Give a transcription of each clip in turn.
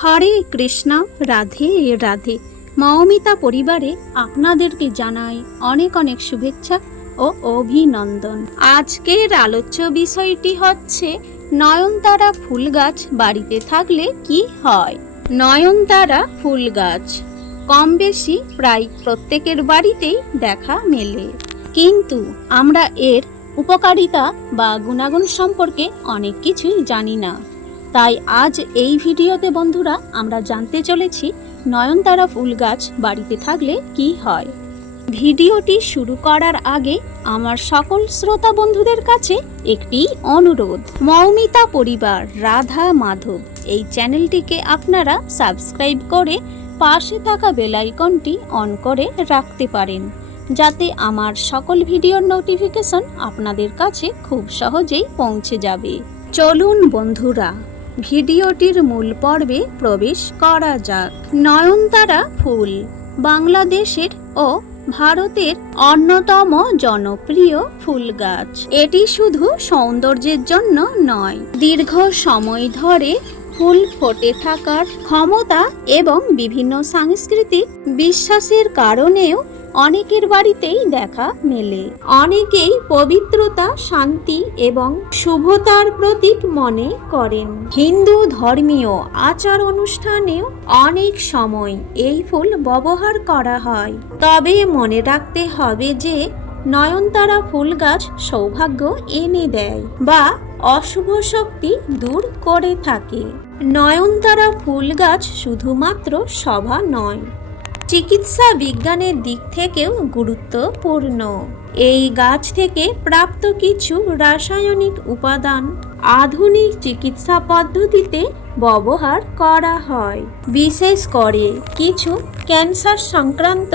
হরে কৃষ্ণ, রাধে রাধে। মৌমিতা পরিবারে আপনাদেরকে জানাই অনেক অনেক শুভেচ্ছা ও অভিনন্দন। আজকের আলোচ্য বিষয়টি হচ্ছে নয়নতারা ফুল গাছ বাড়িতে থাকলে কি হয়। নয়নতারা ফুল গাছ কম বেশি প্রায় প্রত্যেকের বাড়িতেই দেখা মেলে, কিন্তু আমরা এর উপকারিতা বা গুণাগুণ সম্পর্কে অনেক কিছুই জানি না। তাই আজ এই ভিডিওতে বন্ধুরা আমরা জানতে চলেছি নয়নতারা ফুল গাছ বাড়িতে থাকলে কি হয়। ভিডিওটি শুরু করার আগে আমার সকল শ্রোতা বন্ধুদের কাছে একটি অনুরোধ, মৌমিতা পরিবার রাধা মাধব এই চ্যানেলটিকে আপনারা সাবস্ক্রাইব করে পাশে থাকা বেল আইকনটি অন করে রাখতে পারেন, যাতে আমার সকল ভিডিওর নোটিফিকেশন আপনাদের কাছে খুব সহজেই পৌঁছে যাবে। চলুন বন্ধুরা ভিডিওটির মূল পর্বে প্রবেশ করা যাক। নয়নতারা ফুল বাংলাদেশের ও ভারতের অন্যতম জনপ্রিয় ফুল গাছ। এটি শুধু সৌন্দর্যের জন্য নয়, দীর্ঘ সময় ধরে ফুল ফুটে থাকার ক্ষমতা এবং বিভিন্ন সাংস্কৃতিক বিশ্বাসের কারণেও অনেকের বাড়িতেই দেখা মেলে। অনেকেই পবিত্রতা, শান্তি এবং শুভতার প্রতীক মনে করেন। হিন্দু ধর্মীয় আচার অনুষ্ঠানেও অনেক সময় এই ফুল ব্যবহার করা হয়। তবে মনে রাখতে হবে যে নয়নতারা ফুল গাছ সৌভাগ্য এনে দেয় বা অশুভ শক্তি দূর করে থাকে। নয়নতারা ফুল গাছ শুধুমাত্র শোভা নয়, চিকিৎসা বিজ্ঞানের দিক থেকেও গুরুত্বপূর্ণ। এই গাছ থেকে প্রাপ্ত কিছু রাসায়নিক উপাদান আধুনিক চিকিৎসা পদ্ধতিতে ব্যবহার করা হয়। বিশেষ করে কিছু ক্যান্সার সংক্রান্ত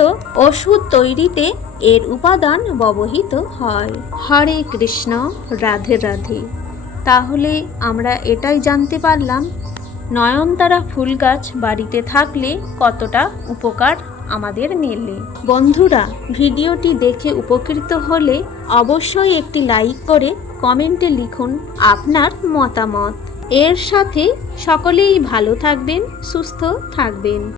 ওষুধ তৈরিতে এর উপাদান ব্যবহৃত হয়। হরে কৃষ্ণ, রাধে রাধে। তাহলে আমরা এটাই জানতে পারলাম নয়নতারা ফুল গাছ বাড়িতে থাকলে কতটা উপকার আমাদের মেলে। বন্ধুরা ভিডিওটি দেখে উপকৃত হলে অবশ্যই একটি লাইক করে কমেন্টে লিখুন আপনার মতামত। এর সাথে সকলেই ভালো থাকবেন, সুস্থ থাকবেন।